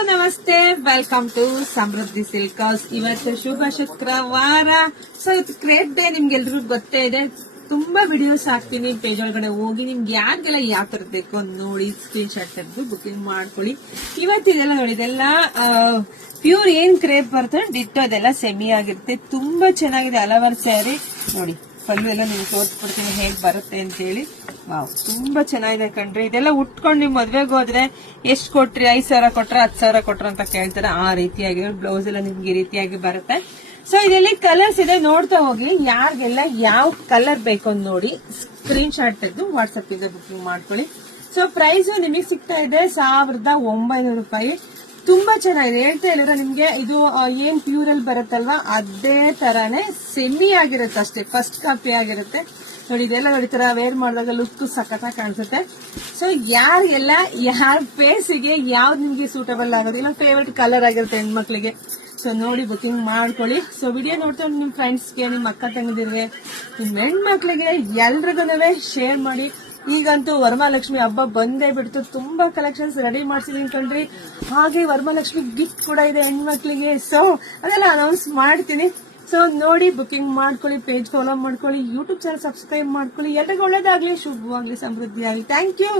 ಎಲ್ರಿಗೂ ನಮಸ್ತೆ, welcome to Samruddhi silk house. ಇವತ್ತು ಶುಭ ಶುಕ್ರವಾರ. ಸೊ ಇವತ್ತು ಕ್ರೇಪ್ ಡೇ ನಿಮ್ಗೆಲ್ರಿಗೂ ಗೊತ್ತೇ ಇದೆ. ತುಂಬಾ ವಿಡಿಯೋಸ್ ಹಾಕ್ತೀನಿ, ಪೇಜ್ ಒಳಗಡೆ ಹೋಗಿ ನಿಮ್ಗೆ ಯಾರಿಗೆಲ್ಲ ಯಾವ ತರದ್ ಬೇಕು ಅಂತ ನೋಡಿ ಸ್ಕ್ರೀನ್ ಶಾಟ್ ತೆಗೆದು ಬುಕಿಂಗ್ ಮಾಡ್ಕೊಳ್ಳಿ. ಇವತ್ತು ಇದೆಲ್ಲ ನೋಡಿ, ಇದೆಲ್ಲ ಪ್ಯೂರ್ ಏನ್ ಕ್ರೇಪ್ ಬರ್ತದೆ ಡಿಟ್ಟೋ, ಅದೆಲ್ಲ ಸೆಮಿ ಆಗಿರುತ್ತೆ. ತುಂಬಾ ಚೆನ್ನಾಗಿದೆ. ಹಲವಾರು ಸ್ಯಾರಿ ನೋಡಿ, ಪಲ್ಲು ಎಲ್ಲ ನಿಮ್ಗೆ ತೋರಿಸ್ಬಿಡ್ತೀನಿ ಹೇಗ್ ಬರುತ್ತೆ ಅಂತ ಹೇಳಿ. ವಾವ್, ತುಂಬಾ ಚೆನ್ನಾಗಿದೆ ಕಣ್ರಿ. ಇದೆಲ್ಲ ಉಟ್ಕೊಂಡು ನಿಮ್ ಮದ್ವೆಗೆ ಹೋದ್ರೆ ಎಷ್ಟ್ ಕೊಟ್ರಿ, 5,000 ಕೊಟ್ರ 10,000 ಕೊಟ್ರ ಅಂತ ಕೇಳ್ತಾರೆ. ಆ ರೀತಿಯಾಗಿ ಬ್ಲೌಸ್ ಎಲ್ಲ ನಿಮ್ಗೆ ಈ ರೀತಿಯಾಗಿ ಬರುತ್ತೆ. ಸೊ ಇದರಲ್ಲಿ ಕಲರ್ಸ್ ಇದೆ, ನೋಡ್ತಾ ಹೋಗಿ. ಯಾರಿಗೆಲ್ಲ ಯಾವ ಕಲರ್ ಬೇಕು ಅಂತ ನೋಡಿ ಸ್ಕ್ರೀನ್ ಶಾಟ್ ತೆಗೆದು ವಾಟ್ಸ್ಆಪ್ ಇಂದ ಬುಕಿಂಗ್ ಮಾಡ್ಕೊಳ್ಳಿ. ಸೊ ಪ್ರೈಸ್ ನಿಮಗೆ ಸಿಗ್ತಾ ಇದೆ 1,900 ರೂಪಾಯಿ. ತುಂಬಾ ಚೆನ್ನಾಗಿದೆ. ಹೇಳ್ತಾ ಇಲ್ಲರ ನಿಮ್ಗೆ ಇದು ಏನ್ ಪ್ಯೂರ್ ಅಲ್ಲಿ ಬರುತ್ತಲ್ವಾ, ಅದೇ ತರಾನೇ ಸೆಮಿ ಆಗಿರುತ್ತೆ ಅಷ್ಟೇ, ಫಸ್ಟ್ ಕಾಪಿ ಆಗಿರುತ್ತೆ ನೋಡಿ. ಇದೆಲ್ಲ ನೋಡಿ, ತರ ವೇರ್ ಮಾಡಿದಾಗ ಲುಕ್ ಸಖತ್ತಾಗಿ ಕಾಣಿಸುತ್ತೆ. ಸೊ ಯಾರಿಗೆಲ್ಲ ಯಾರ ಫೇಸಿಗೆ ಯಾವ್ದು ನಿಮ್ಗೆ ಸೂಟಬಲ್ ಆಗೋದಿಲ್ಲ, ಫೇವ್ರೆಟ್ ಕಲರ್ ಆಗಿರುತ್ತೆ ಹೆಣ್ಮಕ್ಳಿಗೆ. ಸೊ ನೋಡಿ ಬುಕಿಂಗ್ ಮಾಡ್ಕೊಳ್ಳಿ. ಸೊ ವಿಡಿಯೋ ನೋಡ್ತಾ ನಿಮ್ ಫ್ರೆಂಡ್ಸ್ಗೆ, ನಿಮ್ ಅಕ್ಕ ತಂಗಿದಿರ್ಗೆ, ನಿಮ್ ಹೆಣ್ಮಕ್ಳಿಗೆ ಎಲ್ರಿಗೂ ಶೇರ್ ಮಾಡಿ. ಈಗಂತೂ ವರಮಹಾಲಕ್ಷ್ಮಿ ಹಬ್ಬ ಬಂದೇ ಬಿಡ್ತು. ತುಂಬಾ ಕಲೆಕ್ಷನ್ಸ್ ರೆಡಿ ಮಾಡ್ಸಿದೀನಿ ಕಣ್ರಿ. ಹಾಗೆ ವರಮಹಾಲಕ್ಷ್ಮಿ ಗಿಫ್ಟ್ ಕೂಡ ಇದೆ ಹೆಣ್ಮಕ್ಳಿಗೆ. ಸೊ ಅದೆಲ್ಲ ಅನೌನ್ಸ್ ಮಾಡ್ತೀನಿ. ಸೊ ನೋಡಿ ಬುಕಿಂಗ್ ಮಾಡ್ಕೊಳ್ಳಿ, ಪೇಜ್ ಫಾಲೋ ಮಾಡ್ಕೊಳ್ಳಿ, ಯೂಟ್ಯೂಬ್ ಚಾನಲ್ ಸಬ್ಸ್ಕ್ರೈಬ್ ಮಾಡ್ಕೊಳ್ಳಿ. ಎಲ್ರಿಗೂ ಒಳ್ಳೇದಾಗ್ಲಿ, ಶುಭವಾಗ್ಲಿ, ಸಮೃದ್ಧಿ ಆಗ್ಲಿ. Thank you.